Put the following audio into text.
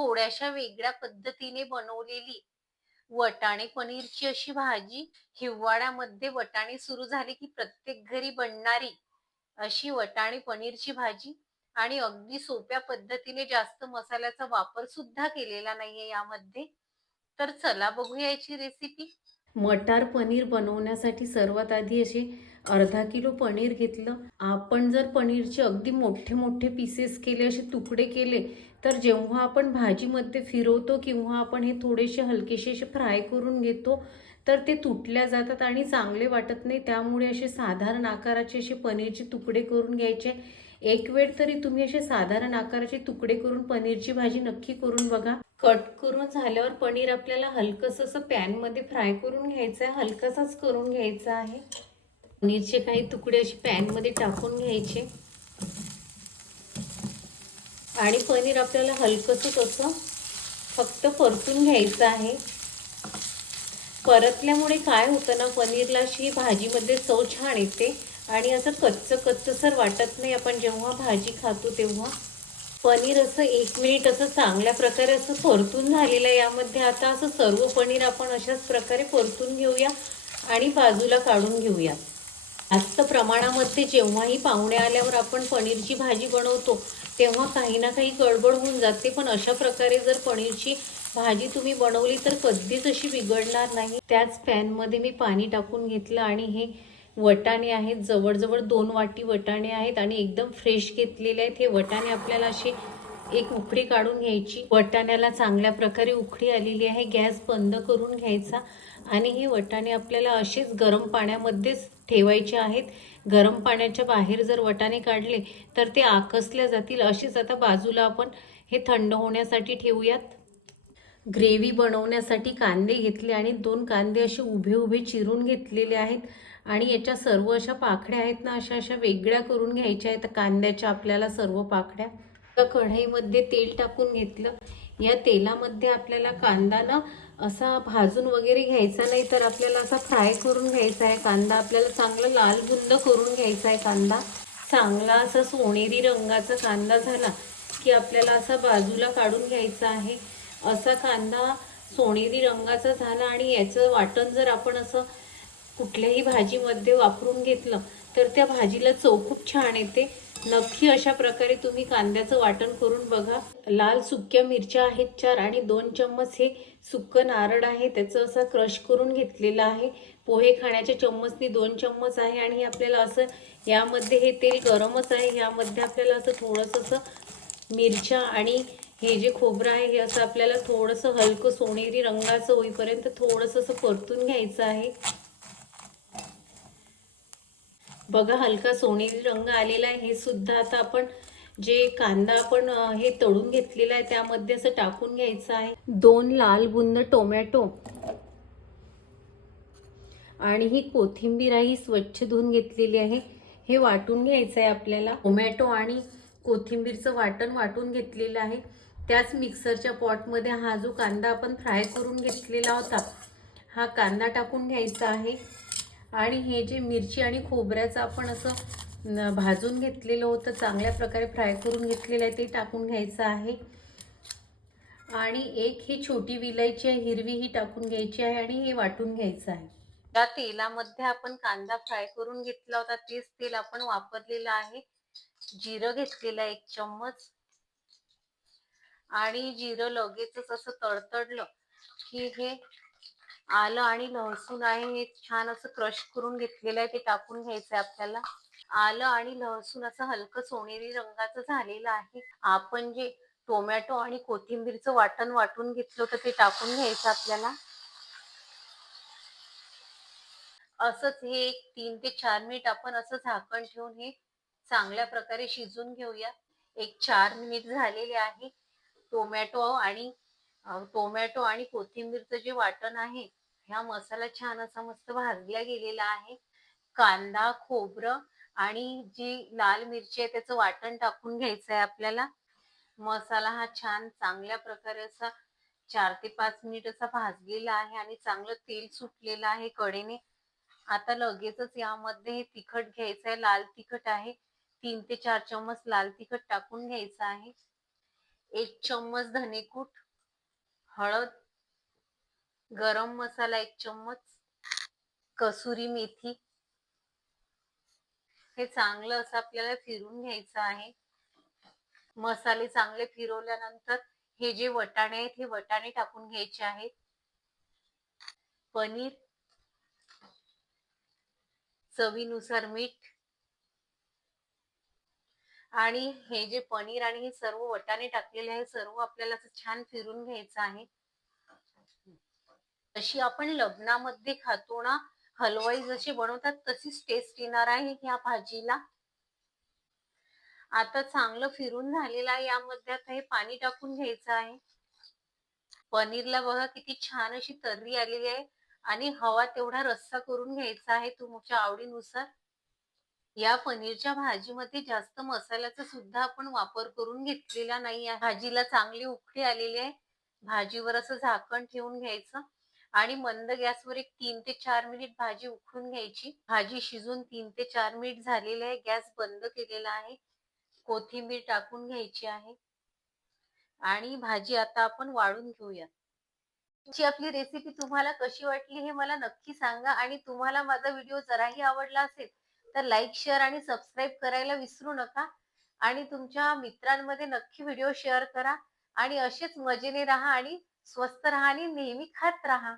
थोड्याशा वेगळ्या पद्धतीने बनवलेली वटाणे पनीरची अशी भाजी. हिवाळ्यामध्ये वटाणे सुरू झाले की प्रत्येक घरी बनणारी अशी वटाणे पनीरची भाजी आणि अगदी सोप्या पद्धतीने जास्त मसाल्याचा वापर सुद्धा केलेला नाहीये यामध्ये. तर चला बघूया याची रेसिपी. मटार पनीर बनवण्यासाठी सर्वात आधी असे अर्धा किलो पनीर घेतलं. आपण जर पनीरचे अगदी मोठे मोठे पीसेस केले, असे तुकडे केले, तर जेव्हा आपण भाजीमध्ये फिरवतो किंवा आपण हे थोडेसे हलकेसे असे फ्राय करून घेतो तर ते तुटल्या जातात आणि चांगले वाटत नाही. त्यामुळे असे साधारण आकाराचे असे पनीरचे तुकडे करून घ्यायचे. एक वेळ तरी तुम्ही असे साधारण आकाराचे तुकडे करून पनीरची भाजी नक्की करून बघा. कट करून झाल्यावर पनीर आपल्याला हलकंसं असं पॅनमध्ये फ्राय करून घ्यायचं आहे, हलकासाच करून घ्यायचा आहे. पनीरचे काही तुकडे असे पॅनमध्ये टाकून घ्यायचे आणि पनीर आपल्याला हलकंसं असं फक्त परतून घ्यायचं आहे. परतल्यामुळे काय होतं ना, पनीरला अशी भाजीमध्ये चव छान येते आणि असं कच्चं कच्चसर वाटत नाही आपण जेव्हा भाजी खातो तेव्हा. पनीर असं 1 मिनिट असं चांगल्या प्रकारे असं परतून झालेलं आहे. यामध्ये आता असं सर्व पनीर आपण अशाच प्रकारे परतून घेऊया आणि बाजूला काढून घेऊया. जास्त प्रमाणामध्ये जेव्हाही पाहुणे आल्यावर आपण पनीरची भाजी बनवतो तेव्हा काही ना काही गडबड होऊन जाते, पण अशा प्रकारे जर पनीरची भाजी तुम्ही बनवली तर कधीच अशी बिघडणार नाही. त्याच पॅनमध्ये मी पाणी टाकून घेतलं आणि हे वटाणे आहेत, जवळजवळ 2 वाटी वटाणे आहेत आणि एकदम फ्रेश घेतलेले आहेत. हे वटाणे आपल्याला असे एक उकडी काढून घ्यायची. वटाण्याला चांगल्या प्रकारे उकडी आलेली आहे. गॅस बंद करून घ्यायचा आणि हे वटाणे आपल्याला असेच गरम पाण्यामध्येच ठेवायचे आहेत. गरम पाण्याच्या बाहेर जर वटाणे काढले तर ते आकसल्या जातील. असेच आता बाजूला आपण हे थंड होण्यासाठी ठेवूयात. ग्रेव्ही बनवण्यासाठी कांदे घेतले आणि 2 कांदे असे उभे उभे चिरून घेतलेले आहेत आणि याच्या सर्व अशा पाकळ्या आहेत ना, अशा अशा वेगळ्या करून घ्यायच्या आहेत कांद्याच्या आपल्याला सर्व पाकळ्या. कढईमध्ये तेल टाकून घेतलं. या तेलामध्ये आपल्याला कांदा ना असा भाजून वगैरे घ्यायचा नाही, तर आपल्याला असा फ्राय करून घ्यायचा आहे कांदा. आपल्याला चांगला लाल बुंद करून घ्यायचा आहे कांदा. चांगला असा सोनेरी रंगाचा कांदा झाला की आपल्याला असा बाजूला काढून घ्यायचा आहे. असा कांदा सोनेरी रंगाचा झाला आणि याचं वाटण जर आपण असं कुठल्याही भाजीमध्ये वापरून घेतलं तर त्या भाजीला चव खूप छान येते. नक्की अशा प्रकारे तुम्ही कांद्याचं वाटण करून बघा. लाल सुक्या मिरच्या आहेत 4 आणि 2 चम्मच हे सुक्कं नारळ आहे, त्याचं असं क्रश करून घेतलेलं आहे. पोहे खाण्याच्या चम्मचनी 2 चम्मच आहे आणि आपल्याला असं यामध्ये हे तेल गरमच आहे. यामध्ये आपल्याला असं थोडंसं असं मिरच्या आणि हे जे खोबरं आहे हे असं आपल्याला थोडंसं हलकं सोनेरी रंगाचं होईपर्यंत थोडंसं असं परतून घ्यायचं आहे. बघा हलका सोनेरी रंग आलेला आहे. हे सुद्धा आता आपण जे कांदा आपण हे तळून घेतलेला आहे त्यामध्ये असं टाकून घ्यायचं आहे. 2 लाल बुंद टोमॅटो आणि ही कोथिंबीर आहे, स्वच्छ धुवून घेतलेली आहे. हे वाटून घ्यायचं आहे आपल्याला. टोमॅटो आणि कोथिंबीरचं वाटण वाटून घेतलेलं आहे. त्याच मिक्सरच्या पॉटमध्ये हा जो कांदा आपण फ्राय करून घेतलेला होता हा कांदा टाकून घ्यायचा आहे आणि हे जे मिरची आणि खोबऱ्याचं आपण असं भाजून घेतलेलं होतं, चांगल्या प्रकारे फ्राय करून घेतलेलं आहे, ते टाकून घ्यायचं आहे. आणि एक ही छोटी विलायची आहे हिरवी, ही टाकून घ्यायची आहे आणि हे वाटून घ्यायचं आहे. त्या तेलामध्ये आपण कांदा फ्राय करून घेतला होता तेच तेल आपण वापरलेलं आहे. जिरं घेतलेलं 1 चम्मच आणि जिरं लगेचच असं तडतडलं की हे आलं आणि लसूण आहे हे छान असं क्रश करून घेतलेलं आहे, ते टाकून घ्यायचं आहे आपल्याला. आलं आणि लसूण असं हलकं सोनेरी रंगाचं झालेलं आहे. आपण जे टोमॅटो आणि कोथिंबीरचं वाटण वाटून घेतलं होतं ते टाकून घ्यायचं आपल्याला. असंच हे एक 3 ते 4 मिनिट आपण असं झाकण ठेवून हे चांगल्या प्रकारे शिजून घेऊया. एक 4 मिनिट झालेले आहे. टोमॅटो आणि कोथिंबीरचं जे वाटण आहे ह्या मसाला छान असा मस्त भाजला गेलेला आहे. कांदा, खोबरं आणि जी लाल मिरची आहे त्याचं वाटण टाकून घ्यायचं आहे आपल्याला. मसाला हा छान चांगल्या प्रकारे असा 4 ते 5 मिनिट असा भाजलेला आहे आणि चांगलं तेल सुटलेलं आहे कडेने. आता लगेचच यामध्ये हे तिखट घ्यायचं आहे. लाल तिखट आहे 3 ते 4 चम्मच लाल तिखट टाकून घ्यायचं आहे. 1 चम्मच धनेकूट, हळद, गरम मसाला 1 चम्मच, कसुरी मेथी. हे चांगलं असं आपल्याला फिरून घ्यायचं आहे. मसाले चांगले फिरवल्यानंतर हे जे वटाणे आहेत हे वटाणे टाकून घ्यायचे आहेत. पनीर, चवीनुसार मीठ आणि हे जे पनीर आणि हे सर्व वटाणे टाकलेले आहे सर्व आपल्याला छान फिरून घ्यायचं आहे. जशी आपण लग्नामध्ये खातो ना, हलवाई जशी बनवतात तशीच टेस्ट येणार आहे ह्या भाजीला. आता चांगलं फिरून झालेलं आहे. यामध्ये आता हे पाणी टाकून घ्यायचं आहे. पनीरला बघा किती छान अशी तर्री आलेली आहे आणि हवा तेवढा रस्सा करून घ्यायचा आहे तुमच्या आवडीनुसार. या पनीरच्या भाजीमध्ये जास्त मसाल्याचा सुद्धा आपण वापर करून घेतलेला नाही आहे. भाजीला चांगली उकळी आलेली आहे. भाजीवर असं झाकण ठेवून घ्यायचं आणि मंद गॅसवर एक 3 ते 4 मिनिट भाजी उकळून घ्यायची. भाजी शिजून 3 ते 4 मिनिट झालेले आहे. गॅस बंद केलेला आहे. कोथिंबीर टाकून घ्यायची आहे आणि भाजी आता आपण वाढून घेऊया. आपली रेसिपी तुम्हाला कशी वाटली हे मला नक्की सांगा आणि तुम्हाला माझा व्हिडिओ जराही आवडला असेल तर लाईक, शेअर आणि सबस्क्राईब करायला विसरू नका आणि तुमच्या मित्रांमध्ये नक्की व्हिडिओ शेअर करा आणि असेच मजेने राहा आणि स्वस्थ राहा आणि नेहमी खात राहा.